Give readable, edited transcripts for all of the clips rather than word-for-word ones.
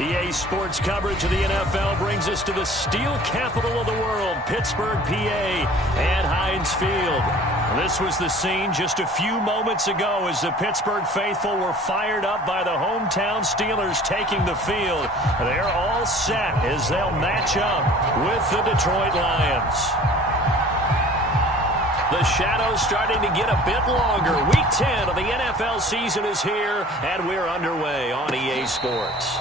EA Sports coverage of the NFL brings us to the steel capital of the world, Pittsburgh, PA, and Heinz Field. This was the scene just a few moments ago as the Pittsburgh faithful were fired up by the hometown Steelers taking the field. They're all set as they'll match up with the Detroit Lions. The shadow's starting to get a bit longer. Week 10 of the NFL season is here, and we're underway on EA Sports.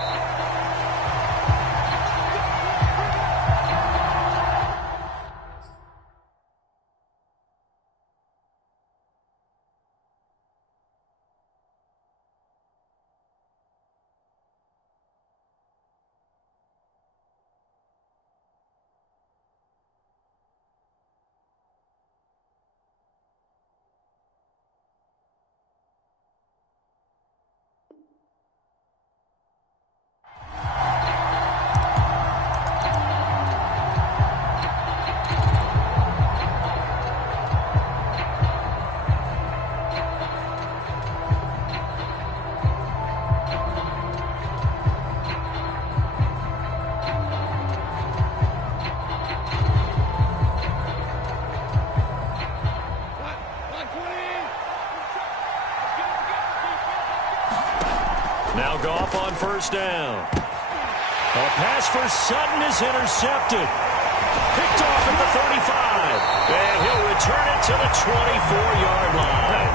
Now Goff on first down. A pass for Sutton is intercepted. Picked off at the 35. And he'll return it to the 24-yard line.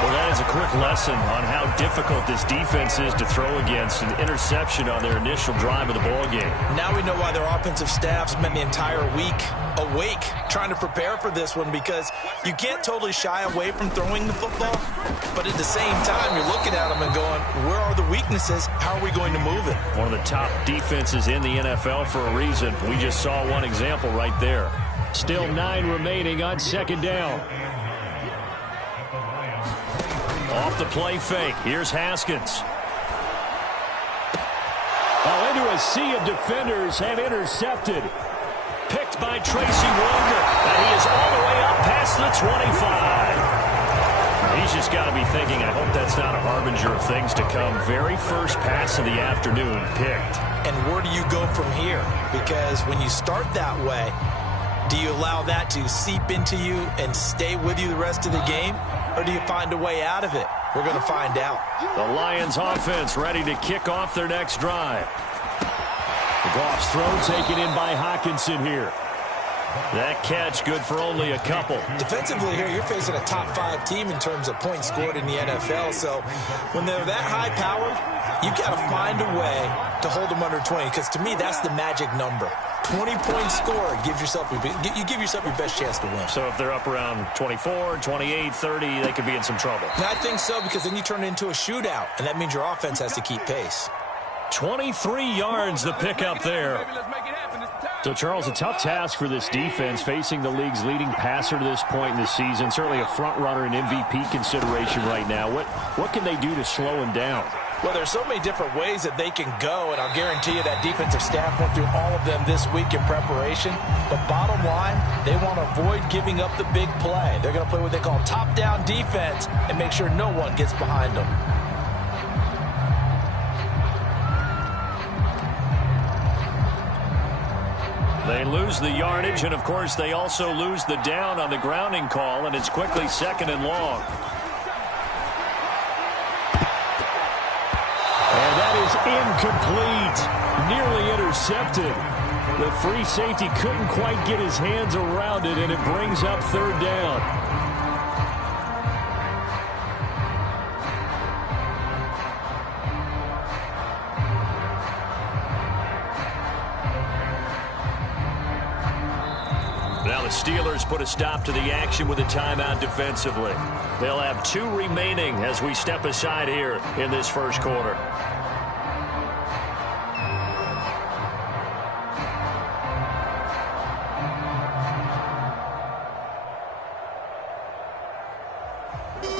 Well, that is a quick lesson on how difficult this defense is to throw against an interception on their initial drive of the ballgame. Now we know why their offensive staff spent the entire week awake trying to prepare for this one, because you can't totally shy away from throwing the football, but at the same time you're looking at them and going, where are the weaknesses? How are we going to move it? One of the top defenses in the NFL for a reason. We just saw one example right there. Still 9 remaining on second down. Off the play fake. Here's Haskins. Oh, into a sea of defenders and intercepted. Picked by Tracy Walker. And he is all the way up past the 25. He's just got to be thinking, I hope that's not a harbinger of things to come. Very first pass of the afternoon picked. And where do you go from here? Because when you start that way, do you allow that to seep into you and stay with you the rest of the game? Or do you find a way out of it? We're going to find out. The Lions offense ready to kick off their next drive. Goff's throw taken in by Hockenson here. That catch good for only a couple. Defensively here, you're facing a top 5 team in terms of points scored in the NFL. So when they're that high powered, you've got to find a way to hold them under 20. Because to me, that's the magic number. 20-point score, you give yourself your best chance to win. So if they're up around 24, 28, 30, they could be in some trouble. And I think so, because then you turn it into a shootout, and that means your offense has to keep pace. 23 yards the pickup there. So, Charles, a tough task for this defense, facing the league's leading passer to this point in the season. Certainly a front-runner and MVP consideration right now. What can they do to slow him down? Well, there's so many different ways that they can go, and I'll guarantee you that defensive staff went through all of them this week in preparation. But bottom line, they want to avoid giving up the big play. They're going to play what they call top-down defense and make sure no one gets behind them. They lose the yardage, and, of course, they also lose the down on the grounding call, and it's quickly 2nd and long. And that is incomplete. Nearly intercepted. The free safety couldn't quite get his hands around it, and it brings up 3rd down. Now the Steelers put a stop to the action with a timeout defensively. They'll have 2 remaining as we step aside here in this first quarter.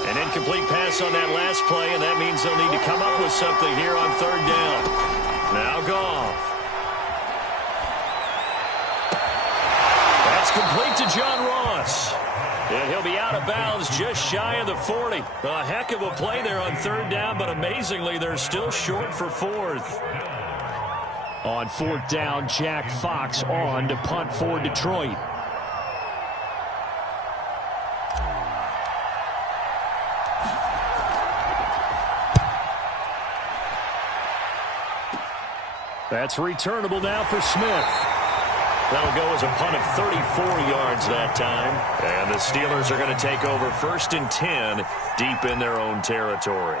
An incomplete pass on that last play, and that means they'll need to come up with something here on 3rd down. Now Goff. complete to John Ross. And he'll be out of bounds just shy of the 40. A heck of a play there on third down, but amazingly, they're still short for fourth. On fourth down, Jack Fox on to punt for Detroit. That's returnable now for Smith. That'll go as a punt of 34 yards that time. And the Steelers are going to take over 1st and 10 deep in their own territory.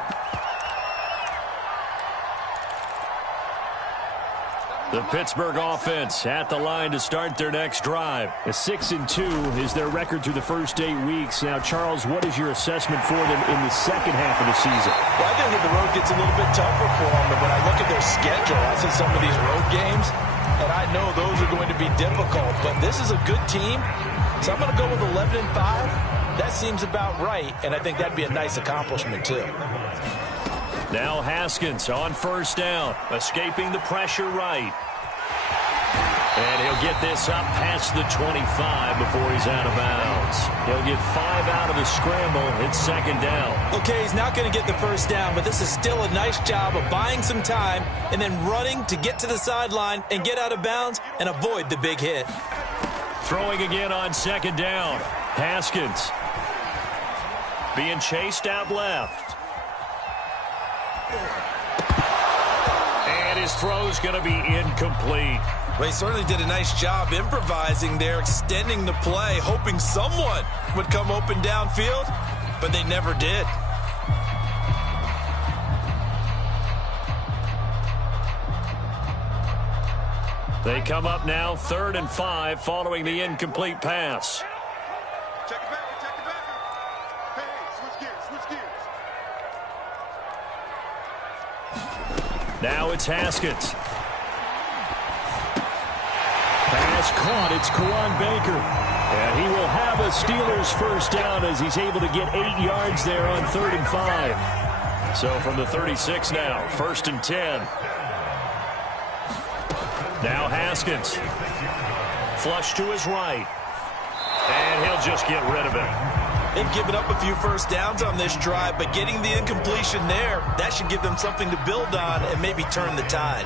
The Pittsburgh offense at the line to start their next drive. A 6-2 is their record through the first 8 weeks. Now, Charles, what is your assessment for them in the second half of the season? Well, I think that the road gets a little bit tougher for them. But when I look at their schedule, I see some of these road games, and I know those are going to be difficult. But this is a good team, so I'm going to go with 11-5. That seems about right, and I think that'd be a nice accomplishment, too. Now Haskins on first down, escaping the pressure right. And he'll get this up past the 25 before he's out of bounds. He'll get 5 out of the scramble. It's second down. Okay, he's not going to get the first down, but this is still a nice job of buying some time and then running to get to the sideline and get out of bounds and avoid the big hit. Throwing again on second down. Haskins being chased out left. And his throw's going to be incomplete. Well, he certainly did a nice job improvising there, extending the play, hoping someone would come open downfield, but they never did. They come up now 3rd and 5 following the incomplete pass. Check it back. Hey, switch gears. Now it's Haskins. Pass caught. It's Kawan Baker. And he will have a Steelers first down as he's able to get 8 yards there on 3rd and 5. So from the 36 now, 1st and 10. Now Haskins. Flush to his right. And he'll just get rid of it. They've given up a few first downs on this drive, but getting the incompletion there, that should give them something to build on and maybe turn the tide.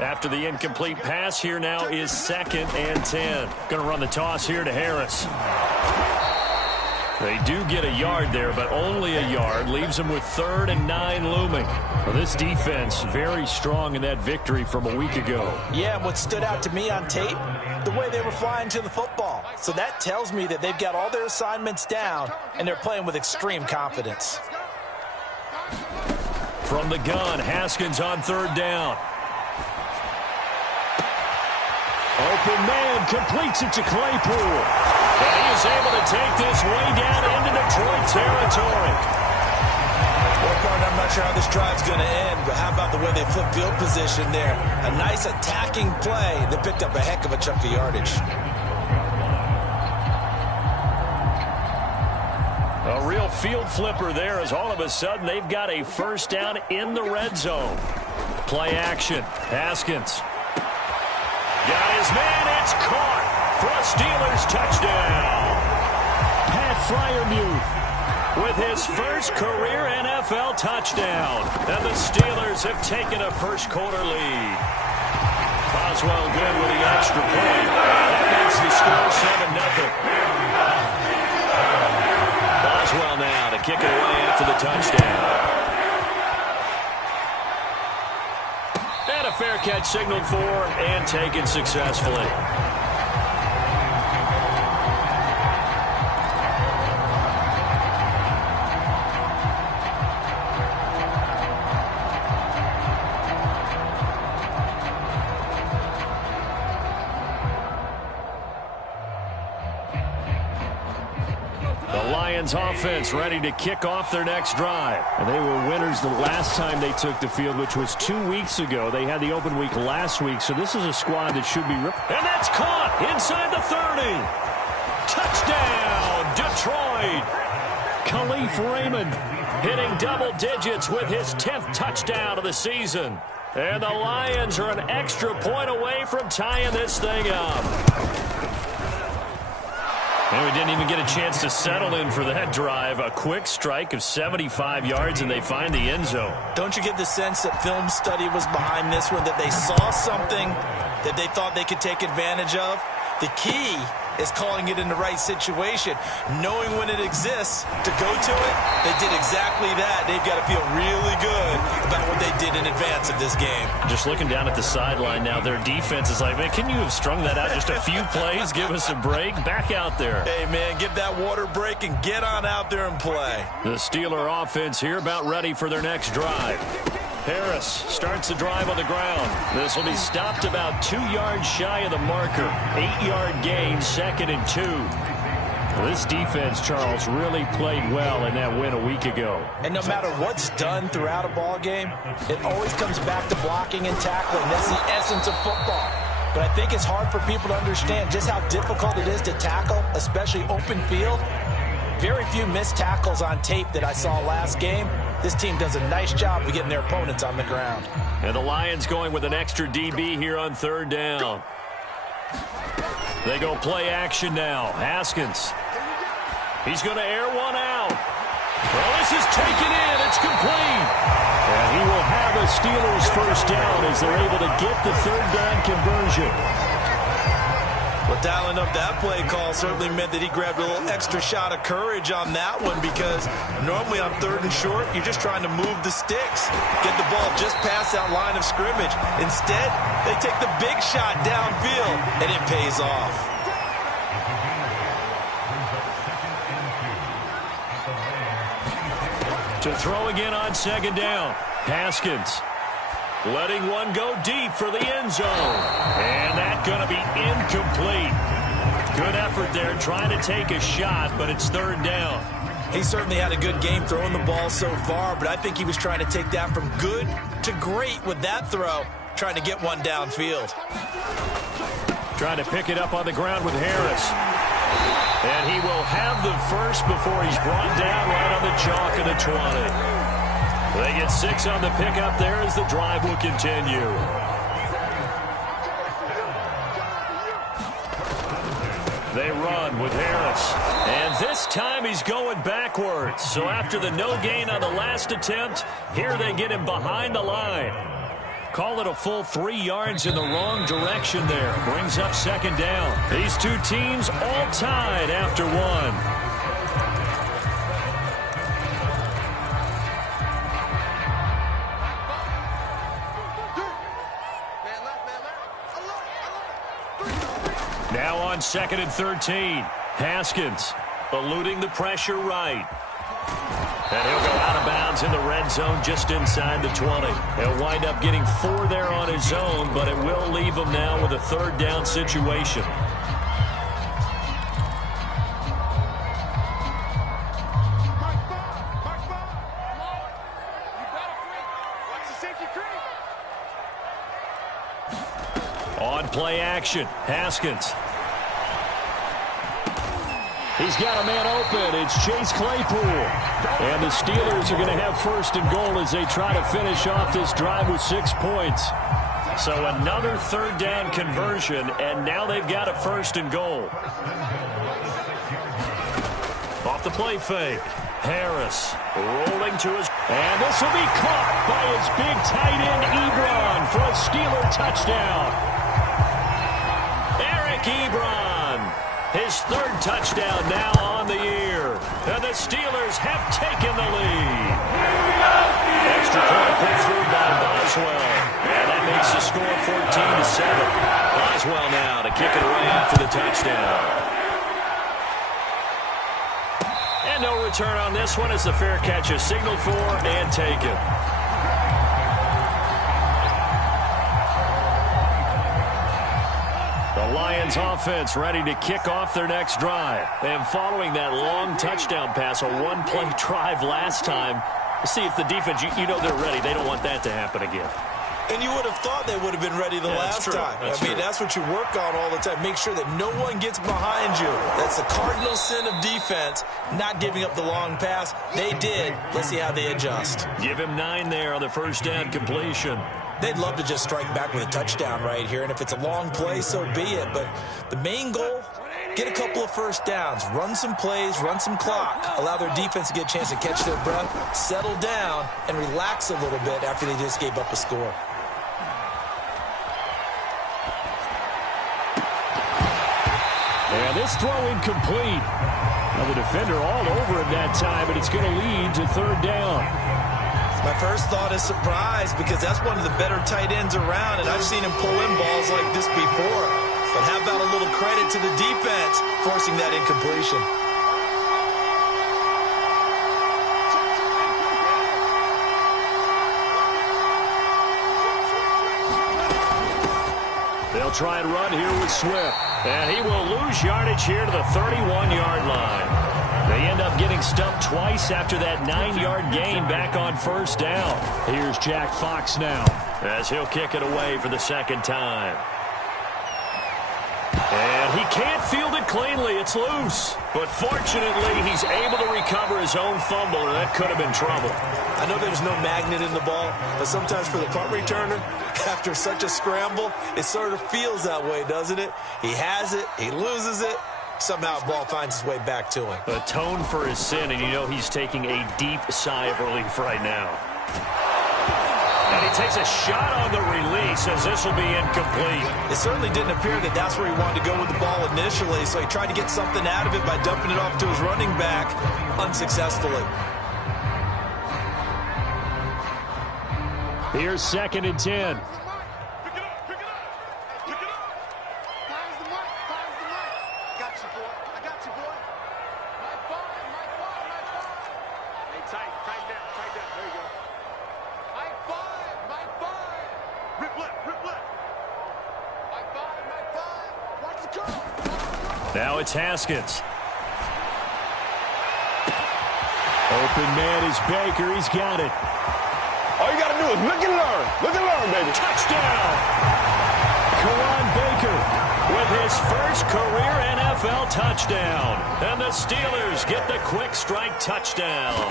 After the incomplete pass, here now is 2nd and 10. Going to run the toss here to Harris. They do get a yard there, but only a yard. Leaves them with 3rd and 9 looming. Well, this defense very strong in that victory from a week ago. Yeah, what stood out to me on tape, the way they were flying to the football. So that tells me that they've got all their assignments down, and they're playing with extreme confidence. From the gun, Haskins on 3rd down. Open man completes it to Claypool. And he is able to take this way down into Detroit territory. Well, partner, I'm not sure how this drive's going to end, but how about the way they flip field position there? A nice attacking play that picked up a heck of a chunk of yardage. A real field flipper there as all of a sudden they've got a first down in the red zone. Play action. Haskins. Got his man. It's caught for a Steelers touchdown. Pat Freiermuth with his first career NFL touchdown. And the Steelers have taken a first-quarter lead. Boswell good with the extra point. That makes the score 7-0. Boswell now to kick it away after the touchdown. And a fair catch signaled for and taken successfully. Offense ready to kick off their next drive. And they were winners the last time they took the field, which was 2 weeks ago. They had the open week last week, so this is a squad that should be ripped. And that's caught inside the 30. Touchdown, Detroit. Khalif Raymond hitting double digits with his 10th touchdown of the season. And the Lions are an extra point away from tying this thing up. And we didn't even get a chance to settle in for that drive. A quick strike of 75 yards, and they find the end zone. Don't you get the sense that film study was behind this one, that they saw something that they thought they could take advantage of? The key is calling it in the right situation, knowing when it exists to go to it. They did exactly that. They've got to feel really good about what they did in advance of this game. Just looking down at the sideline now, their defense is like, man, can you have strung that out just a few plays? Give us a break. Back out there. Hey, man, give that water break and get on out there and play. The Steeler offense here about ready for their next drive. Harris starts the drive on the ground. This will be stopped about 2 yards shy of the marker. 8-yard gain, 2nd and 2. This defense, Charles, really played well in that win a week ago. And no matter what's done throughout a ball game, it always comes back to blocking and tackling. That's the essence of football. But I think it's hard for people to understand just how difficult it is to tackle, especially open field. Very few missed tackles on tape that I saw last game. This team does a nice job of getting their opponents on the ground. And the Lions going with an extra DB here on 3rd down. They go play action now. Haskins. He's going to air one out. Well, this is taken in. It's complete. And he will have a Steelers first down as they're able to get the 3rd down conversion. Well, dialing up that play call certainly meant that he grabbed a little extra shot of courage on that one, because normally on 3rd and short, you're just trying to move the sticks, get the ball just past that line of scrimmage. Instead, they take the big shot downfield, and it pays off. To throw again on 2nd down. Haskins letting one go deep for the end zone. And that's going to be incomplete. Good effort there trying to take a shot, but it's 3rd down. He certainly had a good game throwing the ball so far, but I think he was trying to take that from good to great with that throw, trying to get one downfield. Trying to pick it up on the ground with Harris. And he will have the first before he's brought down right on the chalk of the 20. They get 6 on the pickup there as the drive will continue. They run with Harris. And this time he's going backwards. So after the no gain on the last attempt, here they get him behind the line. Call it a full 3 yards in the wrong direction there. Brings up 2nd down. These two teams all tied after 1. Now on 2nd and 13. Haskins eluding the pressure right. And he'll go out of bounds in the red zone just inside the 20. He'll wind up getting 4 there on his own, but it will leave him now with a 3rd down situation. On play action, Haskins. He's got a man open. It's Chase Claypool. And the Steelers are going to have 1st and goal as they try to finish off this drive with 6 points. So another 3rd down conversion, and now they've got a 1st and goal. Off the play fake. Harris rolling to his... And this will be caught by his big tight end, Ebron, for a Steeler touchdown. Eric Ebron, his 3rd touchdown now on the year. And the Steelers have taken the lead. Extra point put through by Boswell. And that makes the score 14-7. Boswell now to kick it away after the touchdown. And no return on this one as the fair catch is signaled for and taken. The Lions offense ready to kick off their next drive. And following that long touchdown pass, a 1-play drive last time, see if the defense, you know they're ready. They don't want that to happen again. And you would have thought they would have been ready the last time. I mean, that's what you work on all the time. Make sure that no one gets behind you. That's the cardinal sin of defense, not giving up the long pass. They did. Let's see how they adjust. Give him 9 there on the 1st down completion. They'd love to just strike back with a touchdown right here, and if it's a long play, so be it. But the main goal, get a couple of first downs, run some plays, run some clock, allow their defense to get a chance to catch their breath, settle down, and relax a little bit after they just gave up a score. And this throw incomplete. Now the defender all over him that time, but it's going to lead to third down. My first thought is surprise because that's one of the better tight ends around, and I've seen him pull in balls like this before. But how about a little credit to the defense forcing that incompletion? They'll try and run here with Swift. And he will lose yardage here to the 31-yard line. They end up getting stumped twice after that 9-yard gain back on first down. Here's Jack Fox now as he'll kick it away for the second time. And he can't field it cleanly. It's loose. But fortunately, he's able to recover his own fumble, and that could have been trouble. I know there's no magnet in the ball, but sometimes for the punt returner, after such a scramble, it sort of feels that way, doesn't it? He has it, he loses it, somehow the ball finds its way back to him. Atone for his sin, and you know he's taking a deep sigh of relief right now. And he takes a shot on the release as this will be incomplete. It certainly didn't appear that that's where he wanted to go with the ball initially, so he tried to get something out of it by dumping it off to his running back unsuccessfully. Here's 2nd and 10. Pick it up, pick it up, pick it up. Find the mark, find the mark. Got you, boy. I got you, boy. My five. Hey, tight down. There you go. My five. Rip left. My five. Watch the curl. Now it's Haskins. Open man is Baker. He's got it. All you got to do is look and learn, baby. Touchdown! Karan Baker with his first career NFL touchdown. And the Steelers get the quick strike touchdown.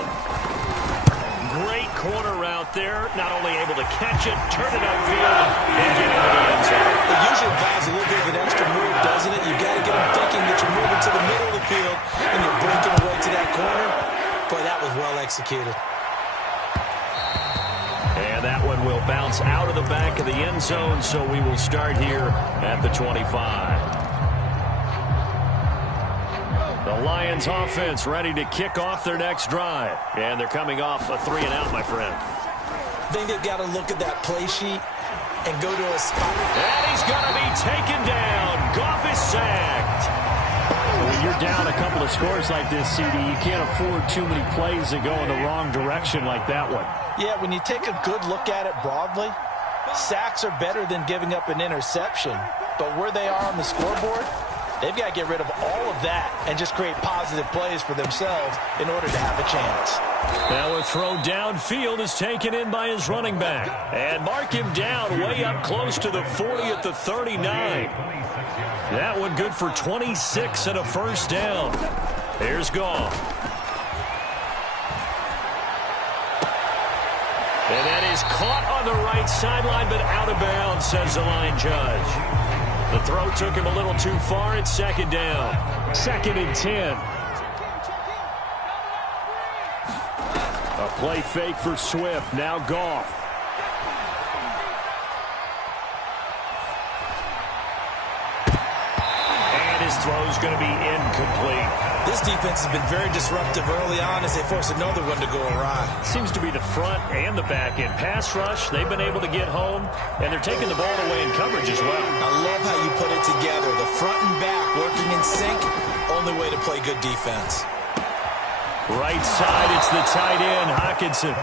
Great corner route there. Not only able to catch it, turn it upfield, and get into the end zone. It usually involves a little bit of an extra move, doesn't it? You've got to get them thinking that you're moving to the middle of the field and you're breaking away to that corner. Boy, that was well executed. And that one will bounce out of the back of the end zone, so we will start here at the 25. The Lions offense ready to kick off their next drive. And they're coming off a 3-and-out, my friend. I think they've got to look at that play sheet and go to a spot. And he's going to be taken down. Goff is sacked. When you're down a couple of scores like this, CD, you can't afford too many plays that go in the wrong direction like that one. Yeah, when you take a good look at it broadly, sacks are better than giving up an interception. But where they are on the scoreboard, they've got to get rid of all of that and just create positive plays for themselves in order to have a chance. Now a throw downfield is taken in by his running back. And mark him down way up close to the 40 at the 39. That one good for 26 and a first down. Here's Goff. And that is caught on the right sideline, but out of bounds, says the line judge. The throw took him a little too far. It's 2nd down. 2nd and 10. A play fake for Swift. Now Goff. And his throw's going to be incomplete. This defense has been very disruptive early on as they force another one to go awry. Seems to be the front and the back end. Pass rush, they've been able to get home, and they're taking the ball away in coverage as well. I love how you put it together. The front and back working in sync, only way to play good defense. Right side, it's the tight end, Hockenson.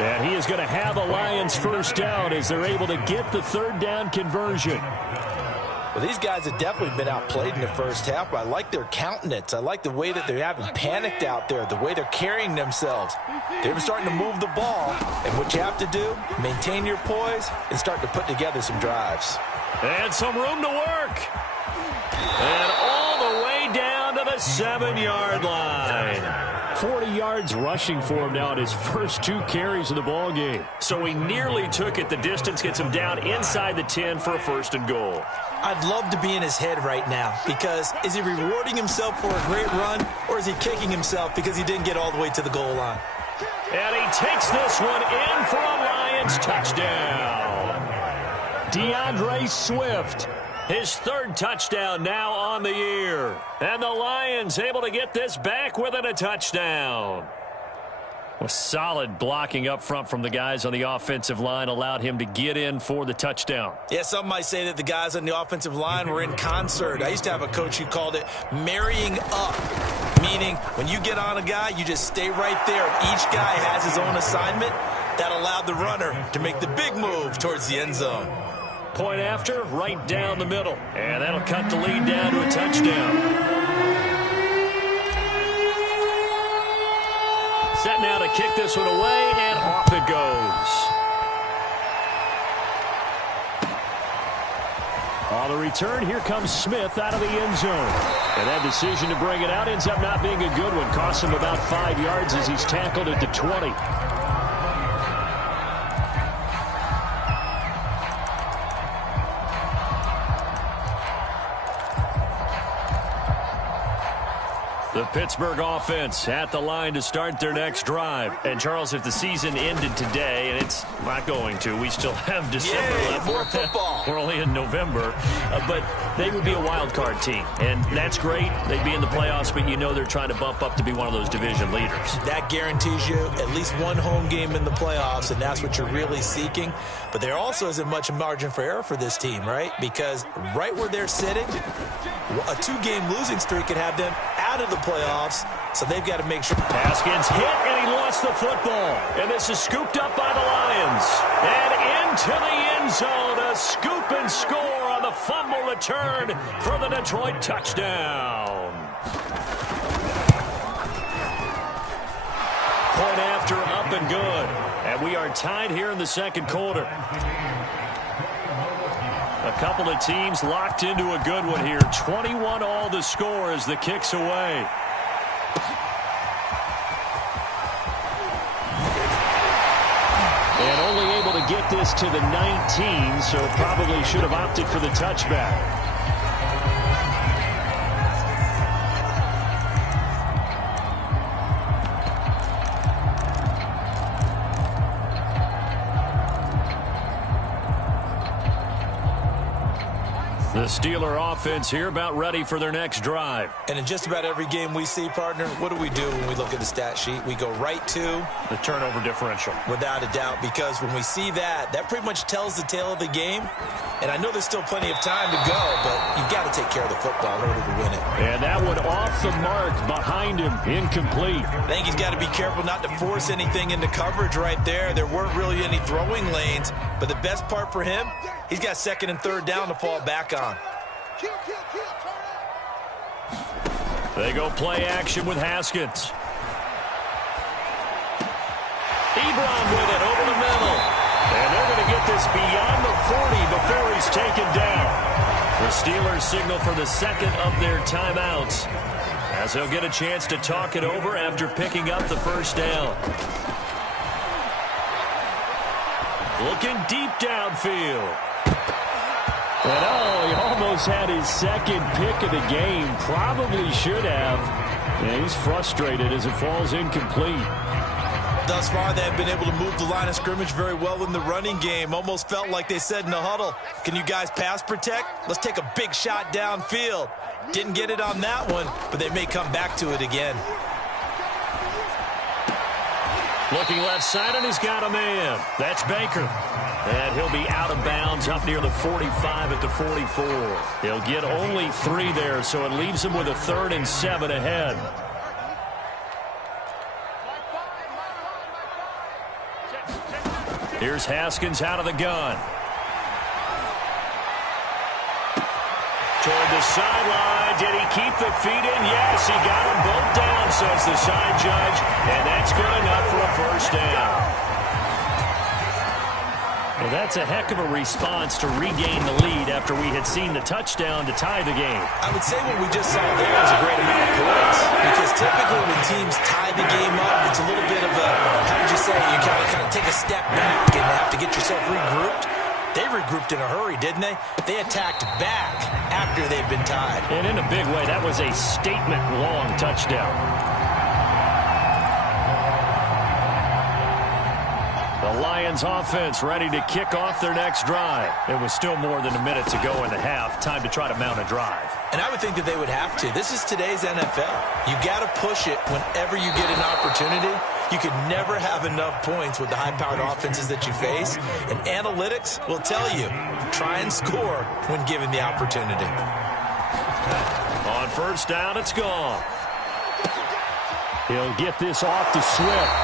And he is going to have the Lions first down as they're able to get the third down conversion. Well, these guys have definitely been outplayed in the first half, but I like their countenance. I like the way that they haven't panicked out there, the way they're carrying themselves. They're starting to move the ball, and what you have to do, maintain your poise and start to put together some drives. And some room to work. And all the way down to the 7-yard line. 40 yards rushing for him now in his first 2 carries of the ball game. So he nearly took it the distance, gets him down inside the 10 for a 1st and goal. I'd love to be in his head right now, because is he rewarding himself for a great run, or is he kicking himself because he didn't get all the way to the goal line? And he takes this one in for a Lions touchdown. DeAndre Swift, his third touchdown now on the year. And the Lions able to get this back within a touchdown. A solid blocking up front from the guys on the offensive line allowed him to get in for the touchdown. Yeah, some might say that the guys on the offensive line were in concert. I used to have a coach who called it marrying up, meaning when you get on a guy, you just stay right there. Each guy has his own assignment. That allowed the runner to make the big move towards the end zone. Point after, right down the middle. And that'll cut the lead down to a touchdown. Set now to kick this one away, and off it goes. On the return, here comes Smith out of the end zone. And that decision to bring it out ends up not being a good one. Costs him about 5 yards as he's tackled at the 20. The Pittsburgh offense at the line to start their next drive. And, Charles, if the season ended today, and it's not going to, we still have December left. More football. We're only in November. But they would be a wild card team. And that's great. They'd be in the playoffs, but you know they're trying to bump up to be one of those division leaders. That guarantees you at least one home game in the playoffs, and that's what you're really seeking. But there also isn't much margin for error for this team, right? Because right where they're sitting, a 2-game losing streak could have them out of the playoffs, so they've got to make sure. Haskins hit, and he lost the football. And this is scooped up by the Lions. And into the end zone, a scoop and score on the fumble return for the Detroit touchdown. Point after, up and good. And we are tied here in the second quarter. A couple of teams locked into a good one here. 21 all the score as the kick's away. And only able to get this to the 19, so probably should have opted for the touchback. The Steeler offense here about ready for their next drive. And in just about every game we see, partner, what do we do when we look at the stat sheet? We go right to the turnover differential. Without a doubt, because when we see that, that pretty much tells the tale of the game. And I know there's still plenty of time to go, but you've got to take care of the football in order to win it. And that one off the mark behind him, incomplete. I think he's got to be careful not to force anything into coverage right there. There weren't really any throwing lanes, but the best part for him, he's got second and third down to fall back on. They go play action with Haskins. Ebron with it over the middle. And they're going to get this beyond the 40 before he's taken down. The Steelers signal for the second of their timeouts, as they'll get a chance to talk it over after picking up the first down. Looking deep downfield. And he almost had his second pick of the game. Probably should have. And he's frustrated as it falls incomplete. Thus far, they have been able to move the line of scrimmage very well in the running game. Almost felt like they said in the huddle, can you guys pass protect? Let's take a big shot downfield. Didn't get it on that one, but they may come back to it again. Looking left side, and he's got a man. That's Baker. And he'll be out of bounds up near the 45 at the 44. He'll get only 3 there, so it leaves him with a 3rd and 7 ahead. Here's Haskins out of the gun. Toward the sideline. Did he keep the feet in? Yes, he got them both down, says the side judge. And that's good enough for a first down. Well, that's a heck of a response to regain the lead after we had seen the touchdown to tie the game. I would say what we just saw there was a great amount of points, because typically when teams tie the game up, it's a little bit of a, how would you say, you kind of take a step back and have to get yourself regrouped. They regrouped in a hurry, didn't they? They attacked back after they'd been tied. And in a big way, that was a statement-long touchdown. The Lions offense ready to kick off their next drive. It was still more than a minute to go in the half. Time to try to mount a drive. And I would think that they would have to. This is today's NFL. You got to push it whenever you get an opportunity. You can never have enough points with the high-powered offenses that you face. And analytics will tell you, try and score when given the opportunity. On first down, it's gone. He'll get this off to Swift.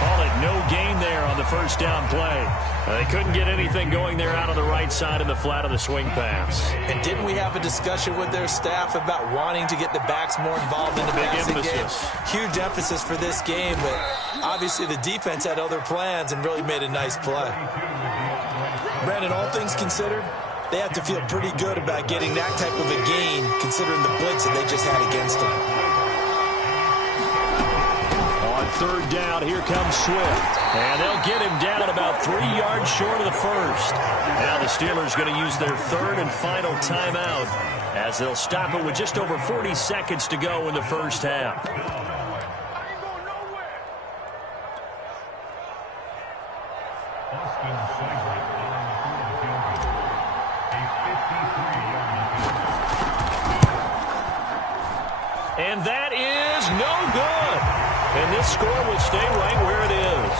Call it no gain there on the first down play. They couldn't get anything going there out on the right side in the flat of the swing pass. And didn't we have a discussion with their staff about wanting to get the backs more involved in the passing game? Huge emphasis for this game, but obviously the defense had other plans and really made a nice play. Brandon, all things considered, they have to feel pretty good about getting that type of a gain considering the blitz that they just had against them. Third down, here comes Swift. And they'll get him down about 3 yards short of the first. Now the Steelers going to use their third and final timeout as they'll stop it with just over 40 seconds to go in the first half. And that is no good. And this score will stay right where it is.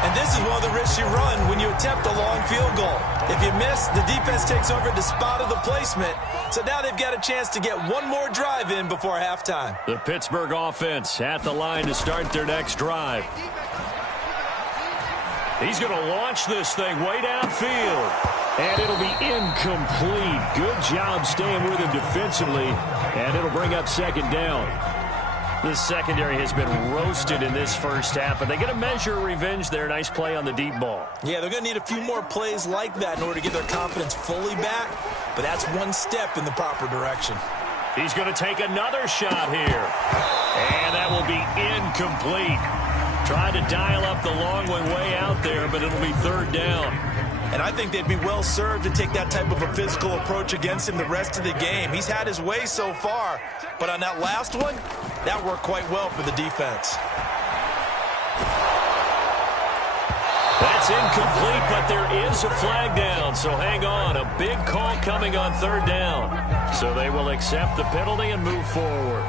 And this is one of the risks you run when you attempt a long field goal. If you miss, the defense takes over the spot of the placement. So now they've got a chance to get one more drive in before halftime. The Pittsburgh offense at the line to start their next drive. He's going to launch this thing way downfield. And it'll be incomplete. Good job staying with him defensively. And it'll bring up second down. This secondary has been roasted in this first half, but they get a measure of revenge there. Nice play on the deep ball. Yeah, they're going to need a few more plays like that in order to get their confidence fully back, but that's one step in the proper direction. He's going to take another shot here, and that will be incomplete. Trying to dial up the long one way out there, but it'll be third down. And I think they'd be well served to take that type of a physical approach against him the rest of the game. He's had his way so far, but on that last one, that worked quite well for the defense. That's incomplete, but there is a flag down, so hang on. A big call coming on third down. So they will accept the penalty and move forward.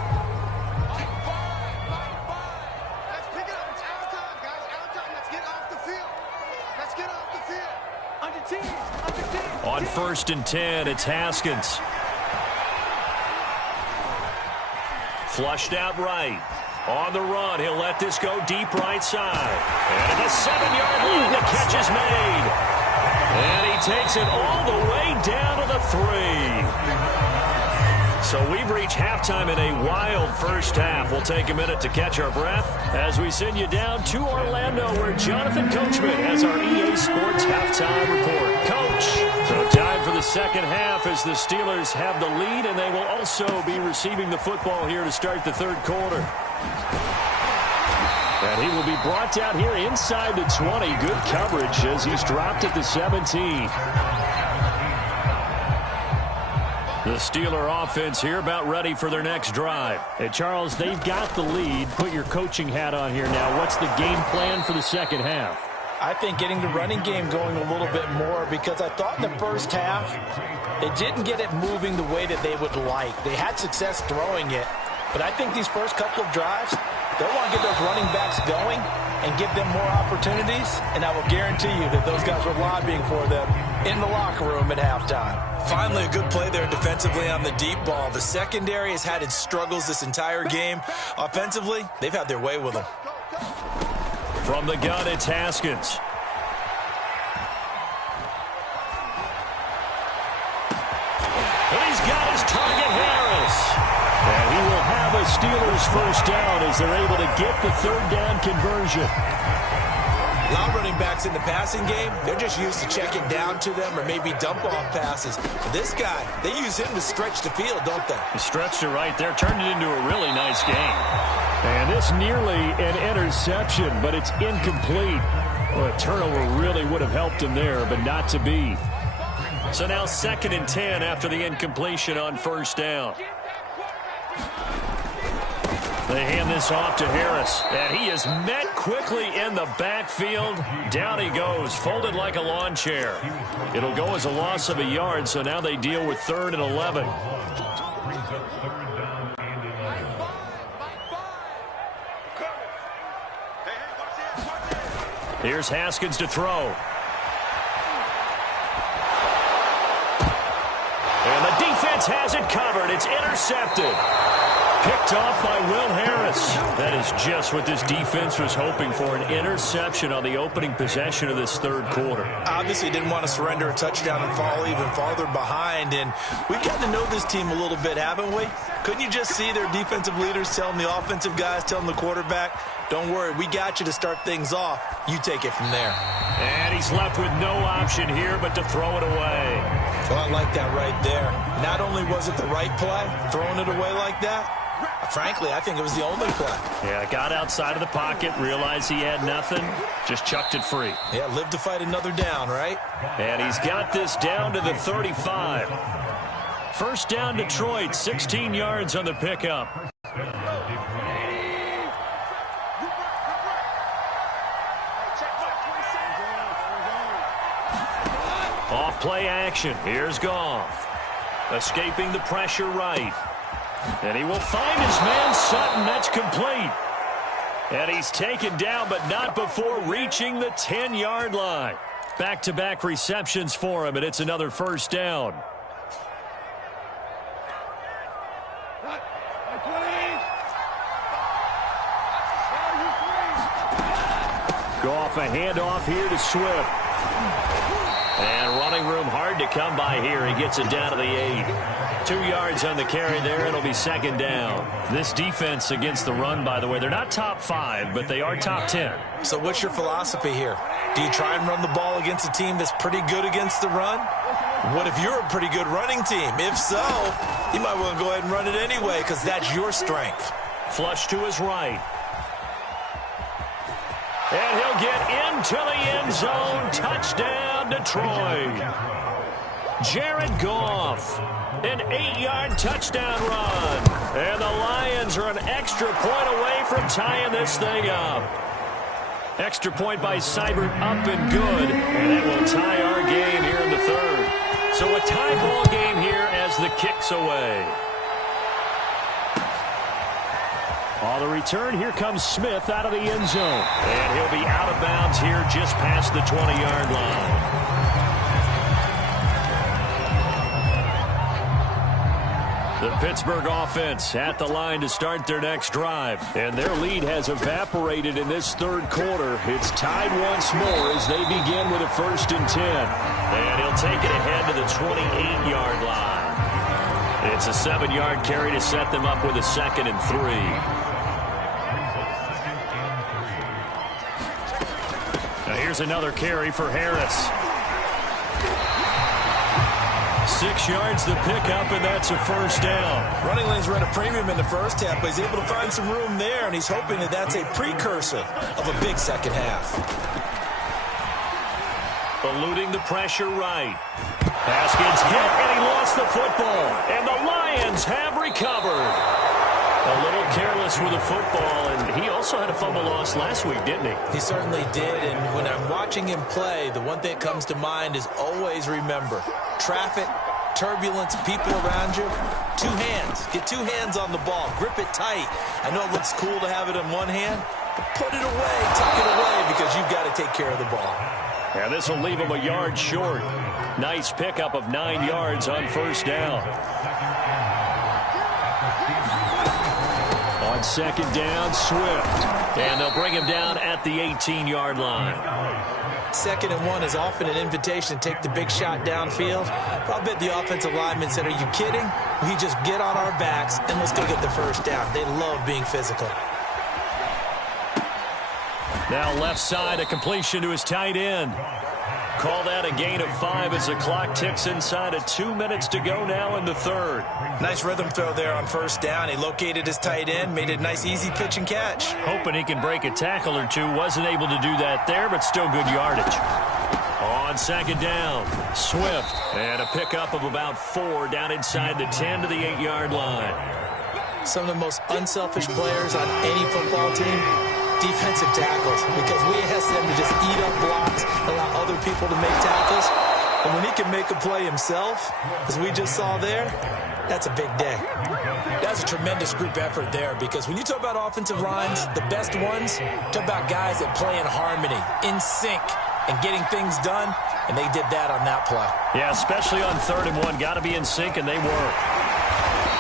Let's pick it up. It's out of time, guys. Out of time. Let's get off the field. Let's get off the field. Under teams. On first and 10, it's Haskins. Flushed out right. On the run, he'll let this go deep right side. And at the 7-yard line, the catch is made. And he takes it all the way down to the 3. So we've reached halftime in a wild first half. We'll take a minute to catch our breath as we send you down to Orlando, where Jonathan Coachman has our EA Sports halftime report. Coach, so time for the second half as the Steelers have the lead, and they will also be receiving the football here to start the third quarter. And he will be brought down here inside the 20. Good coverage as he's dropped at the 17. The Steeler offense here about ready for their next drive. Hey, Charles, they've got the lead. Put your coaching hat on here now. What's the game plan for the second half? I think getting the running game going a little bit more, because I thought in the first half they didn't get it moving the way that they would like. They had success throwing it, but I think these first couple of drives, they'll want to get those running backs going and give them more opportunities, and I will guarantee you that those guys were lobbying for them in the locker room at halftime. Finally, a good play there defensively on the deep ball. The secondary has had its struggles this entire game. Offensively, they've had their way with them. From the gun, it's Haskins. And he's got his target, Harris. And he will have a Steelers first down as they're able to get the third down conversion. A lot of running backs in the passing game, they're just used to checking down to them or maybe dump-off passes. This guy, they use him to stretch the field, don't they? He stretched it right there, turned it into a really nice game. And this nearly an interception, but it's incomplete. Well, a turnover really would have helped him there, but not to be. So now 2nd and 10 after the incompletion on first down. They hand this off to Harris, and he is met quickly in the backfield. Down he goes, folded like a lawn chair. It'll go as a loss of a yard, so now they deal with 3rd and 11. Here's Haskins to throw. And the defense has it covered. It's intercepted. Picked off by Will Harris. That is just what this defense was hoping for, an interception on the opening possession of this 3rd quarter. Obviously didn't want to surrender a touchdown and fall even farther behind, and we've gotten to know this team a little bit, haven't we? Couldn't you just see their defensive leaders telling the offensive guys, telling the quarterback, don't worry, we got you to start things off. You take it from there. And he's left with no option here but to throw it away. Well, I like that right there. Not only was it the right play, throwing it away like that, frankly, I think it was the only play. Yeah, got outside of the pocket, realized he had nothing, just chucked it free. Yeah, live to fight another down, right? And he's got this down to the 35. First down, Detroit, 16 yards on the pickup. Off play action. Here's Goff. Escaping the pressure right. And he will find his man Sutton. That's complete. And he's taken down, but not before reaching the 10-yard line. Back-to-back receptions for him, and it's another first down. Goff, a handoff here to Swift. And running room hard to come by here. He gets it down to the 8. 2 yards on the carry there. It'll be 2nd down. This defense against the run, by the way, they're not top 5, but they are top 10. So what's your philosophy here? Do you try and run the ball against a team that's pretty good against the run? What if you're a pretty good running team? If so, you might want to go ahead and run it anyway because that's your strength. Flush to his right. And he'll get into the end zone. Touchdown, Detroit. Jared Goff, an 8-yard touchdown run. And the Lions are an extra point away from tying this thing up. Extra point by Seibert up and good. And that will tie our game here in the 3rd. So a tie ball game here as the kick's away. On the return, here comes Smith out of the end zone. And he'll be out of bounds here just past the 20-yard line. The Pittsburgh offense at the line to start their next drive. And their lead has evaporated in this 3rd quarter. It's tied once more as they begin with a 1st and 10. And he'll take it ahead to the 28-yard line. It's a 7-yard carry to set them up with a 2nd and 3. Now here's another carry for Harris. 6 yards the pickup, and that's a first down. Running lanes run a premium in the first half, but he's able to find some room there, and he's hoping that that's a precursor of a big second half. Eluding the pressure right. Haskins hit, and he lost the football. And the Lions have recovered. A little careless with the football, and he also had a fumble loss last week, didn't he? He certainly did, and when I'm watching him play, the one thing that comes to mind is always remember, traffic, turbulence, people around you, 2 hands. Get 2 hands on the ball. Grip it tight. I know it looks cool to have it in one hand, but put it away, tuck it away, because you've got to take care of the ball. And this will leave him a yard short. Nice pickup of 9 yards on first down. On 2nd down, Swift. And they'll bring him down at the 18-yard line. 2nd and 1 is often an invitation to take the big shot downfield. I'll bet the offensive lineman said, are you kidding? We just get on our backs and let's go get the first down. They love being physical. Now left side, a completion to his tight end. Call that a gain of 5 as the clock ticks inside of 2 minutes to go now in the third. Nice rhythm throw there on first down. He located his tight end, made a nice easy pitch and catch. Hoping he can break a tackle or two. Wasn't able to do that there, but still good yardage. On second down, Swift. And a pickup of about 4 down inside the 10 to the 8-yard line. Some of the most unselfish players on any football team, defensive tackles, because we ask them to just eat up blocks, allow other people to make tackles. And when he can make a play himself, as we just saw there, that's a big day. That's a tremendous group effort there, because when you talk about offensive lines, the best ones, talk about guys that play in harmony, in sync, and getting things done, and they did that on that play. Yeah, especially on 3rd and 1. Got to be in sync, and they were.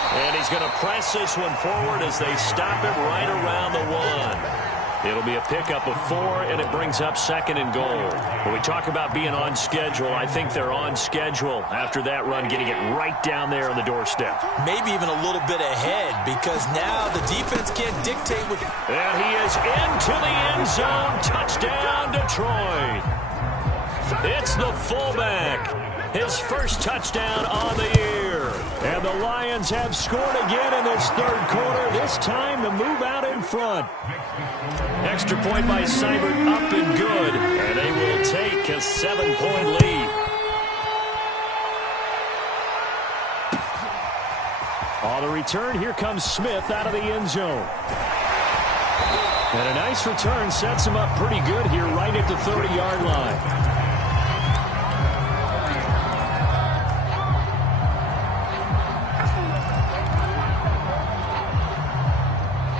And he's going to press this one forward as they stop it right around the 1. It'll be a pickup of 4, and it brings up 2nd and goal. When we talk about being on schedule, I think they're on schedule after that run, getting it right down there on the doorstep. Maybe even a little bit ahead, because now the defense can't dictate with... And he is into the end zone. Touchdown, Detroit. It's the fullback. His first touchdown on the year. And the Lions have scored again in this third quarter, this time to move out in front. Extra point by Seibert, up and good. And they will take a 7-point lead. On the return, here comes Smith out of the end zone. And a nice return sets him up pretty good here right at the 30-yard line.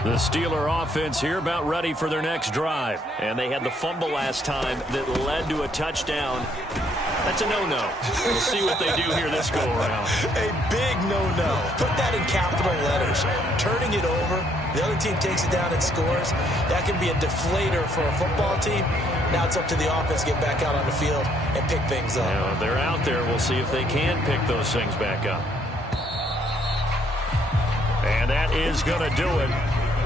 The Steeler offense here about ready for their next drive. And they had the fumble last time that led to a touchdown. That's a no-no. We'll see what they do here this go-around. A big no-no. Put that in capital letters. Turning it over, the other team takes it down and scores. That can be a deflator for a football team. Now it's up to the offense to get back out on the field and pick things up. Yeah, they're out there. We'll see if they can pick those things back up. And that is going to do it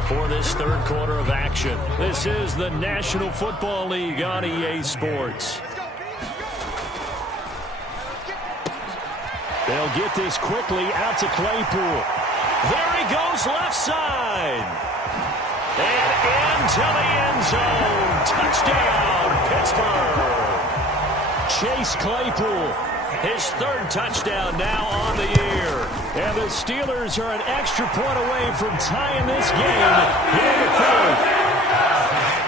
for this third quarter of action. This is the National Football League on EA Sports. They'll get this quickly out to Claypool. There he goes left side. And into the end zone. Touchdown, Pittsburgh. Chase Claypool, his third touchdown now on the year. And the Steelers are an extra point away from tying this game here in the fourth.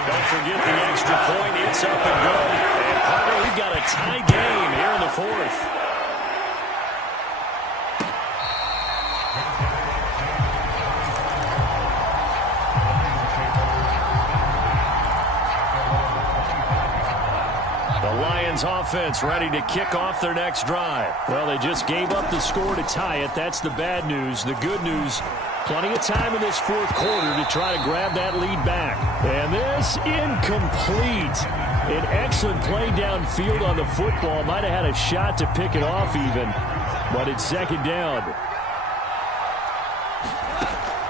Don't forget the extra point. It's up and good. And partner, we've got a tie game here in the fourth. Offense ready to kick off their next drive. Well, they just gave up the score to tie it. That's the bad news. The good news, plenty of time in this fourth quarter to try to grab that lead back. And this incomplete. An excellent play downfield on the football. Might have had a shot to pick it off even, but it's second down.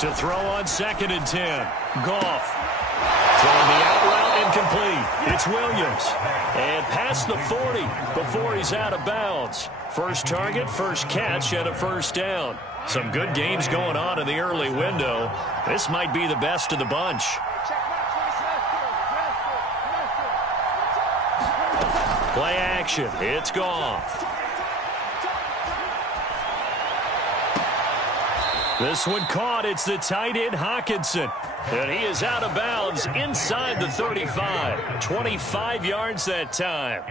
To throw on 2nd and 10. Goff. Throwing the out route incomplete. It's Williams. And past the 40 before he's out of bounds. First target, first catch, and a first down. Some good games going on in the early window. This might be the best of the bunch. Play action. It's Goff. This one caught. It's the tight end, Hawkinson. And he is out of bounds inside the 35. 25 yards that time.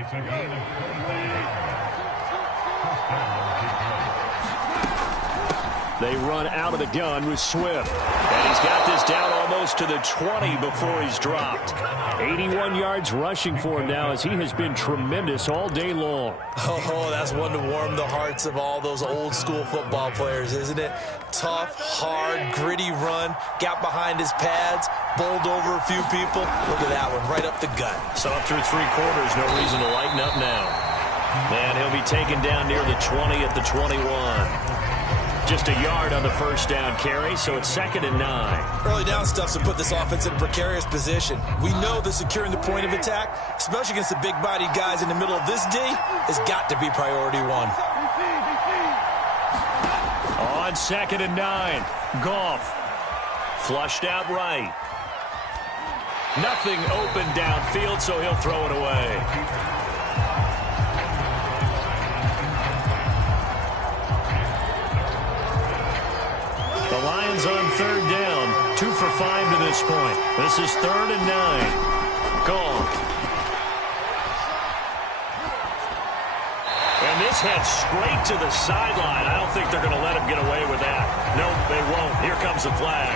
They run out of the gun with Swift. And he's got this down almost to the 20 before he's dropped. 81 yards rushing for him now as he has been tremendous all day long. Oh, that's one to warm the hearts of all those old school football players, isn't it? Tough, hard, gritty run. Got behind his pads, bowled over a few people. Look at that one, right up the gut. So after 3 quarters, no reason to lighten up now. Man, he'll be taken down near the 20 at the 21. Just a yard on the first down carry, so it's 2nd and 9. Early down stuff to put this offense in a precarious position. We know that securing the point of attack, especially against the big-bodied guys in the middle of this D, has got to be priority one. On 2nd and 9, Goff. Flushed out right. Nothing open downfield, so he'll throw it away. The Lions on 3rd down. 2 for 5 to this point. This is 3rd and 9. Goff. And this heads straight to the sideline. I don't think they're going to let him get away with that. Nope, they won't. Here comes the flag.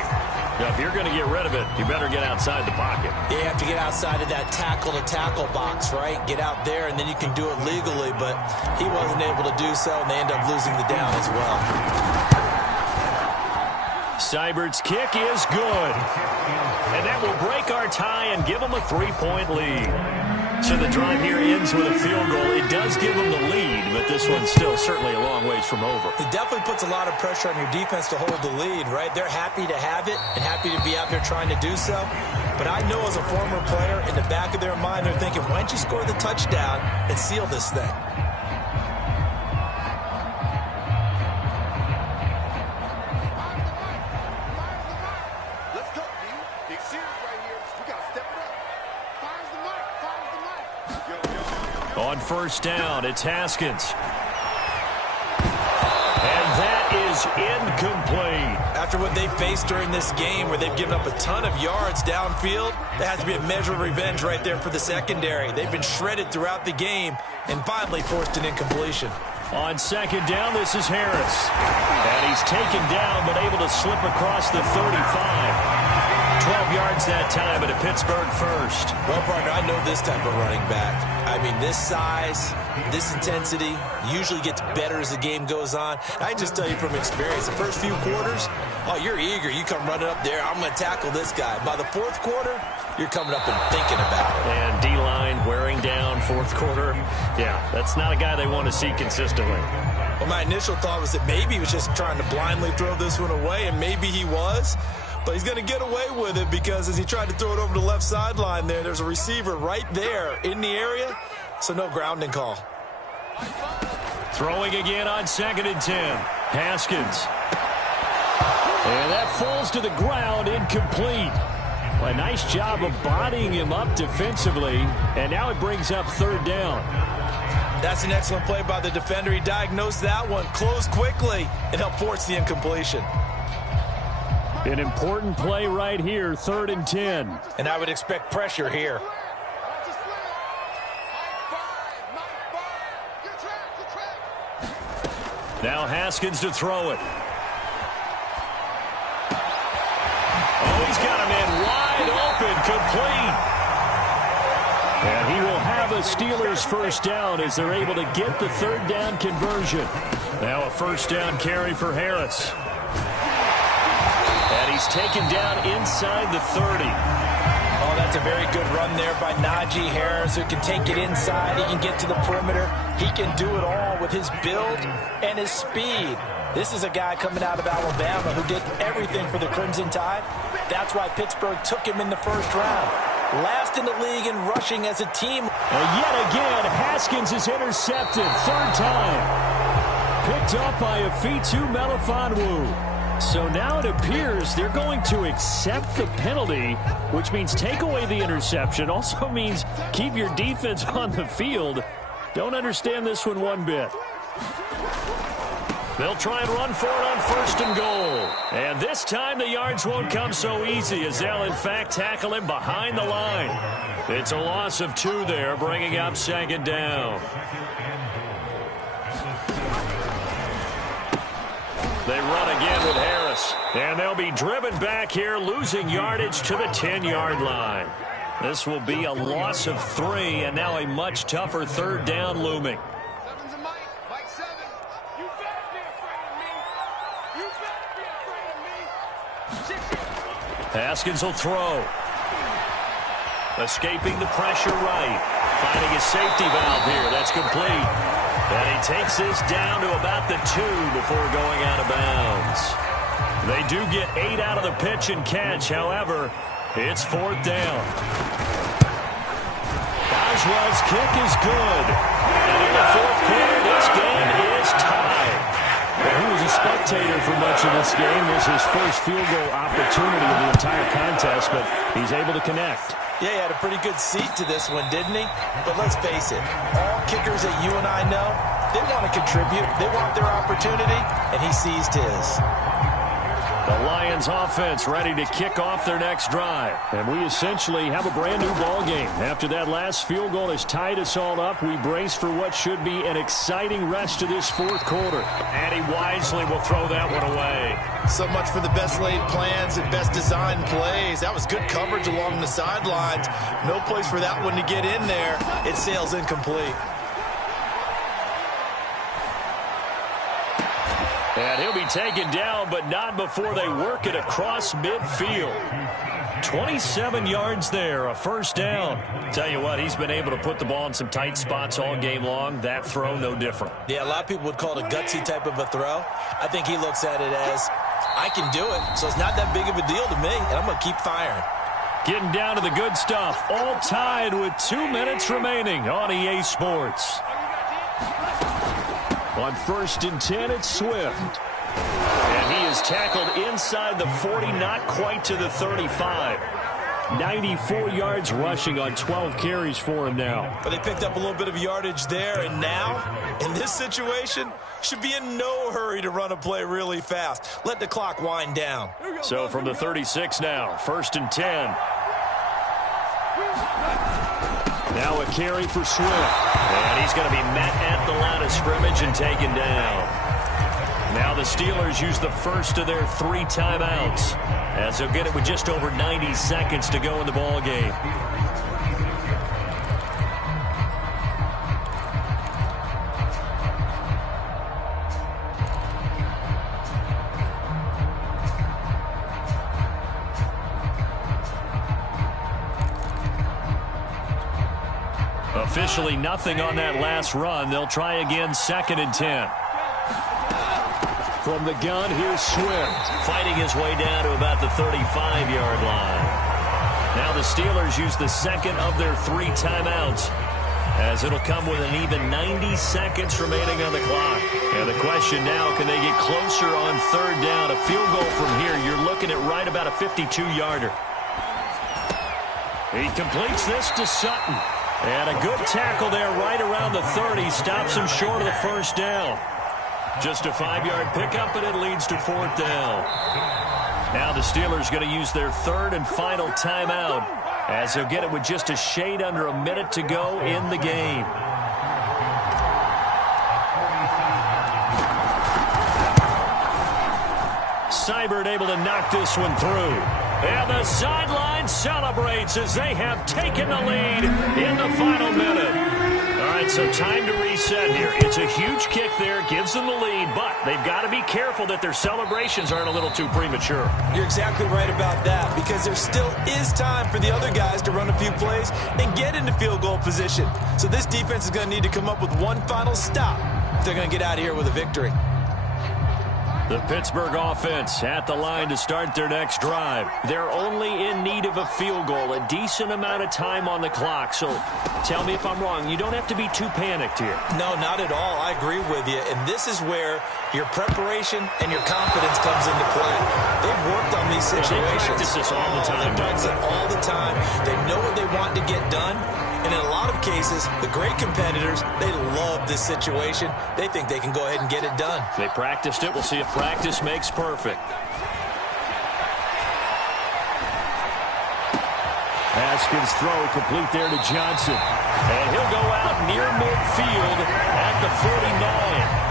Now, if you're going to get rid of it, you better get outside the pocket. You have to get outside of that tackle-to-tackle box, right? Get out there, and then you can do it legally, but he wasn't able to do so, and they end up losing the down as well. Seibert's kick is good. And that will break our tie and give them a 3-point lead. So the drive here ends with a field goal. It does give them the lead, but this one's still certainly a long ways from over. It definitely puts a lot of pressure on your defense to hold the lead, right? They're happy to have it and happy to be out there trying to do so. But I know as a former player, in the back of their mind, they're thinking, why don't you score the touchdown and seal this thing? Let's go, D. Big series right here. We got to step it up. Fires the mic. Fires the mic. On 1st down, it's Haskins. And that is incomplete. After what they faced during this game where they've given up a ton of yards downfield, there has to be a measure of revenge right there for the secondary. They've been shredded throughout the game and finally forced an incompletion. On 2nd down, this is Harris. And he's taken down but able to slip across the 35. 12 yards that time at a Pittsburgh first. Well, partner, I know this type of running back. I mean, this size, this intensity usually gets better as the game goes on. I can just tell you from experience, the first few quarters, oh, you're eager. You come running up there, I'm going to tackle this guy. By the 4th quarter, you're coming up and thinking about it. And D-line wearing down 4th quarter. Yeah, that's not a guy they want to see consistently. Well, my initial thought was that maybe he was just trying to blindly throw this one away, and maybe he was. But he's going to get away with it because as he tried to throw it over the left sideline there's a receiver right there in the area, so no grounding call. Throwing again on 2nd and 10. Haskins. And that falls to the ground, incomplete. A nice job of bodying him up defensively, and now it brings up 3rd down. That's an excellent play by the defender. He diagnosed that one, closed quickly, and helped force the incompletion. An important play right here, 3rd and 10. And I would expect pressure here. Now Haskins to throw it. Oh, he's got him in wide open, complete. And he will have a Steelers first down as they're able to get the 3rd down conversion. Now a 1st down carry for Harris. And he's taken down inside the 30. Oh, that's a very good run there by Najee Harris, who can take it inside. He can get to the perimeter. He can do it all with his build and his speed. This is a guy coming out of Alabama who did everything for the Crimson Tide. That's why Pittsburgh took him in the 1st round. Last in the league in rushing as a team. And yet again, Haskins is intercepted. 3rd time. Picked up by Afitu Melifonwu. So now it appears they're going to accept the penalty, which means take away the interception. Also means keep your defense on the field. Don't understand this one bit. They'll try and run for it on 1st and goal. And this time the yards won't come so easy as they'll, in fact, tackle him behind the line. It's a loss of 2 there, bringing up 2nd down. They run again with Harris. And they'll be driven back here, losing yardage to the 10-yard line. This will be a loss of 3, and now a much tougher 3rd down looming. Seven's a Mike. Mike 7. You better be afraid of me. You better be afraid of me. 6. Haskins will throw. Escaping the pressure right. Finding a safety valve here. That's complete. And he takes this down to about the 2 before going out of bounds. They do get 8 out of the pitch and catch. However, it's 4th down. Boswell's kick is good. And in the 4th quarter, this game is tied. Well, he was a spectator for much of this game. This is his first field goal opportunity of the entire contest, but he's able to connect. Yeah, he had a pretty good seat to this one, didn't he? But let's face it, all kickers that you and I know, they want to contribute. They want their opportunity, and he seized his. The Lions offense ready to kick off their next drive. And we essentially have a brand new ball game. After that last field goal has tied us all up, we brace for what should be an exciting rest of this 4th quarter. And he wisely will throw that one away. So much for the best laid plans and best designed plays. That was good coverage along the sidelines. No place for that one to get in there. It sails incomplete. And he'll be taken down, but not before they work it across midfield. 27 yards there, a 1st down. Tell you what, he's been able to put the ball in some tight spots all game long. That throw, no different. Yeah, a lot of people would call it a gutsy type of a throw. I think he looks at it as, I can do it, so it's not that big of a deal to me, and I'm going to keep firing. Getting down to the good stuff, all tied with 2 minutes remaining on EA Sports. On 1st and 10, it's Swift. And he is tackled inside the 40, not quite to the 35. 94 yards rushing on 12 carries for him now. But they picked up a little bit of yardage there, and now, in this situation, should be in no hurry to run a play really fast. Let the clock wind down. So from the 36 now, 1st and 10. Now a carry for Swift. And he's going to be met at the line of scrimmage and taken down. Now the Steelers use the first of their 3 timeouts, as they'll get it with just over 90 seconds to go in the ball game. Officially nothing on that last run. They'll try again, 2nd and 10. From the gun, here's Swift. Fighting his way down to about the 35-yard line. Now the Steelers use the 2nd of their 3 timeouts, as it'll come with an even 90 seconds remaining on the clock. And the question now, can they get closer on 3rd down? A field goal from here, you're looking at right about a 52-yarder. He completes this to Sutton. And a good tackle there right around the 30. Stops him short of the 1st down. Just a 5-yard pickup, and it leads to 4th down. Now the Steelers going to use their 3rd and final timeout, as they'll get it with just a shade under a minute to go in the game. Seibert able to knock this one through. And the sideline celebrates as they have taken the lead in the final minute. All right, so time to reset here. It's a huge kick there, gives them the lead, but they've got to be careful that their celebrations aren't a little too premature. You're exactly right about that, because there still is time for the other guys to run a few plays and get into field goal position. So this defense is going to need to come up with one final stop if they're going to get out of here with a victory. The Pittsburgh offense at the line to start their next drive. They're only in need of a field goal, a decent amount of time on the clock. So tell me if I'm wrong. You don't have to be too panicked here. No, not at all. I agree with you. And this is where your preparation and your confidence comes into play. They've worked on these situations. They practice this all the time. They practice it all the time. They know what they want to get done. And in a lot of cases, the great competitors, they love this situation. They think they can go ahead and get it done. They practiced it. We'll see if practice makes perfect. Haskins' throw complete there to Johnson. And he'll go out near midfield at the 49.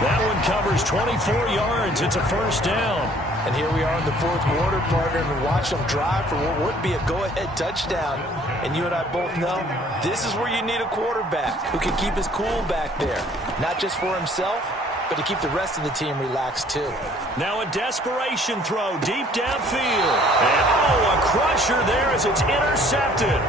That one covers 24 yards. It's a 1st down. And here we are in the 4th quarter, partner, and watch them drive for what would be a go-ahead touchdown. And you and I both know this is where you need a quarterback who can keep his cool back there. Not just for himself, but to keep the rest of the team relaxed too. Now a desperation throw deep downfield. And a crusher there as it's intercepted.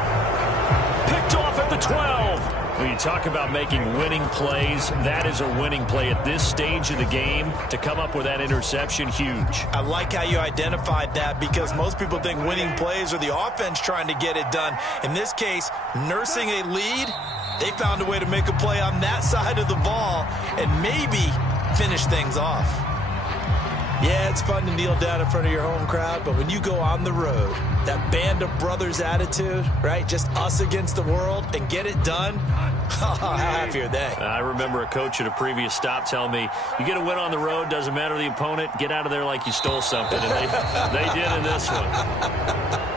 Picked off at the 12. When you talk about making winning plays, that is a winning play at this stage of the game. To come up with that interception, huge. I like how you identified that, because most people think winning plays are the offense trying to get it done. In this case, nursing a lead, they found a way to make a play on that side of the ball and maybe finish things off. Yeah, it's fun to kneel down in front of your home crowd, but when you go on the road, that band of brothers attitude, right, just us against the world, and get it done, how happy are they? I remember a coach at a previous stop telling me, you get a win on the road, doesn't matter the opponent, get out of there like you stole something, and they did in this one.